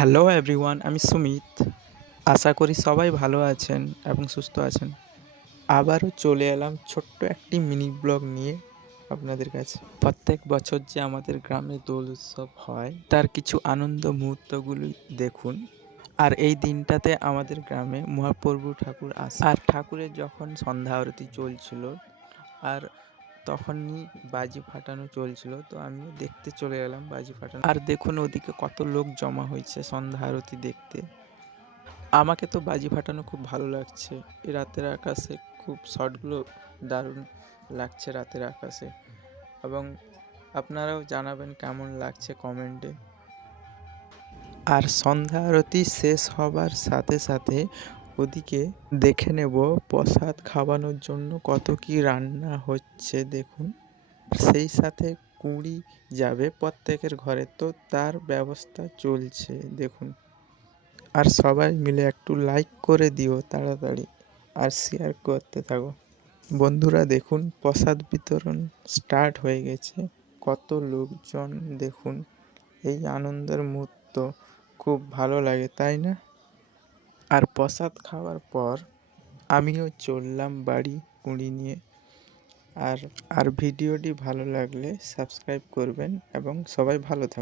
Hello everyone, আমি সুমিত। আশা করি সবাই ভালো আছেন এবং সুস্থ আছেন। আবারও চলে এলাম ছোট্ট একটি মিনি ব্লগ নিয়ে আপনাদের কাছে। প্রত্যেক বছর যে আমাদের গ্রামে দোল উৎসব হয় তার কিছু আনন্দ মুহূর্তগুলি দেখুন। আর এই দিনটাতে আমাদের গ্রামে মহাপ্রভু ঠাকুর আসে, আর ঠাকুরের যখন সন্ধ্যা আরতি চলছিল আর তখনই বাজি ফাটানো চলছিল, তো আমিও দেখতে চলে গেলাম বাজি ফাটানো। আর দেখুন ওদিকে কত লোক জমা হয়েছে সন্ধ্যা আরতি দেখতে। আমাকে তো বাজি ফাটানো খুব ভালো লাগছে। এই রাতের আকাশে খুব শটগুলো দারুণ লাগছে রাতের আকাশে। এবং আপনারাও জানাবেন কেমন লাগছে কমেন্টে। আর সন্ধ্যা আরতি শেষ হবার সাথে সাথে ওদিকে দেখে নেব প্রসাদ খাওয়ানোর জন্য কত কি রান্না হচ্ছে দেখুন। সেই সাথে কুঁড়ি যাবে প্রত্যেকের ঘরে, তো তার ব্যবস্থা চলছে দেখুন। আর সবাই মিলে একটু লাইক করে দিও তাড়াতাড়ি, আর শেয়ার করতে থাকো। বন্ধুরা দেখুন প্রসাদ বিতরণ স্টার্ট হয়ে গেছে। কত লোকজন দেখুন। এই আনন্দের মুহূর্ত খুব ভালো লাগে, তাই না? আর প্রসাদ খাওয়ার পর আমিও চললাম বাড়ি কুঁড়ি নিয়ে। আর ভিডিওটি ভালো লাগলে সাবস্ক্রাইব করবেন এবং সবাই ভালো থাকুন।